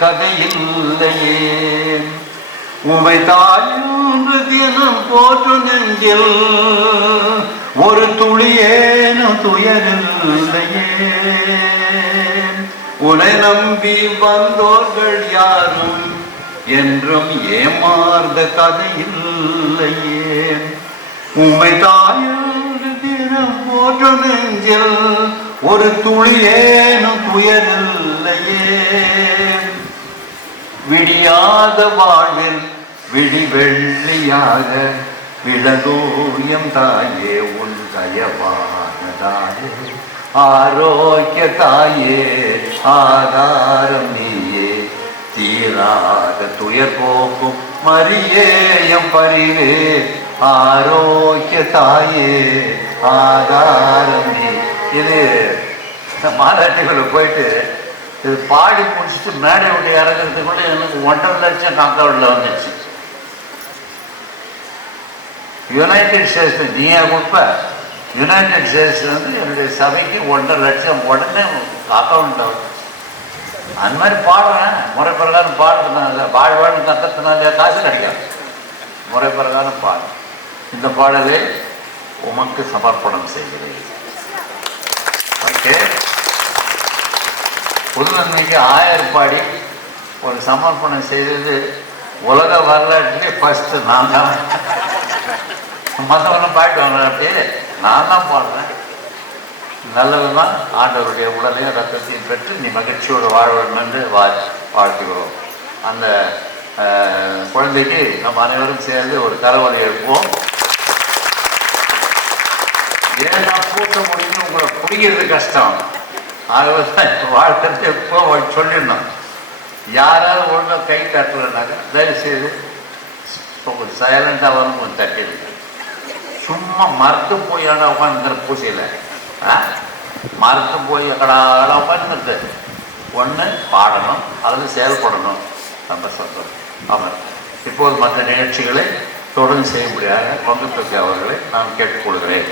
கதையில்லையே. உமை தாயென்று தினம் போற்று நெஞ்சில் ஒரு துளியேனும் துயரில்லையே. உன்னை நம்பி வந்தோர்கள் யாரும் என்றும் ஏமாறுத கதையில்லையே. உமை தாயென்று தினம் போற்று நெஞ்சில் ஒரு துளியேனும் துயரில்லையே. விடியாத வாழ்வில் விடி வெள்ளியாக விளங்கோயம் தாயே உன் தயவானதாயே. ஆரோக்கிய தாயே ஆதாரம் நீயே. தீராத துயர் போக்கும் மரியேயம் பரிவே. ஆரோக்கிய தாயே ஆதாரம் நீ. இது மாநாட்டுக்குள்ள போயிட்டு இது பாடி முடிச்சுட்டு மேடை விட்டு இறங்குறதுக்குள்ள எனக்கு 1.5 லட்சம் காக்காவில் வந்துச்சு. யுனைடெட் ஸ்டேட்ஸ் நீயா கொடுப்ப, யுனைடெட் ஸ்டேட்ஸ் என்னுடைய சபைக்கு 1.5 லட்சம் உடனே அக்கௌண்ட் ஆகும். அந்த மாதிரி பாடுறேன், முறை பிரகாரம் பாடுறதுனால வாழ்வாழ்னு கத்துறதுனால காசு கிடைக்காது. முறை பிரகாரம் பாடு. இந்த பாடலை உமக்கு சமர்ப்பணம் செய்கிறேன். ஓகே. புதுநன்மைக்கு 1000 பாடி ஒரு சமர்ப்பணம் செய்தது உலக வரலாற்றிலே ஃபஸ்ட்டு நான் தான். மற்றவங்களும் பாடிட்டு வாங்க, அப்படியே நான் தான் பாடுறேன். நல்லதுதான். ஆண்டவருடைய உடலையும் ரத்தத்தையும் பெற்று நீ மகிழ்ச்சியோடு வாழ வேண்டும் என்று வாழ்த்துகிறோம். அந்த குழந்தைக்கு நம்ம அனைவரும் சேர்ந்து ஒரு கரவொலி எழுப்புவோம். ஏன்னா பூட்ட முடியும், உங்களை பிடிக்கிறது கஷ்டம். ஆகவே தான் வாழ்க்கை எப்போ சொல்லிடணும். யாராவது ஒழுங்காக கை தட்டலைனாக்கா தயவுசெய்து கொஞ்சம் சைலண்டாக வரும், கொஞ்சம் தட்டிடுங்க. சும்மா மறுத்து போய் ஆட உட்காந்துக்கிற பூசையில் மறுத்து போய் கடாட உட்காந்துருது. ஒன்று பாடணும், அதில் செயல்படணும். ரொம்ப சந்தோஷம். ஆமாம். இப்போது மற்ற நிகழ்ச்சிகளை தொடர்ந்து செய்யும்படியாக பங்குத்தொகை அவர்களை நான் கேட்டுக்கொள்கிறேன்.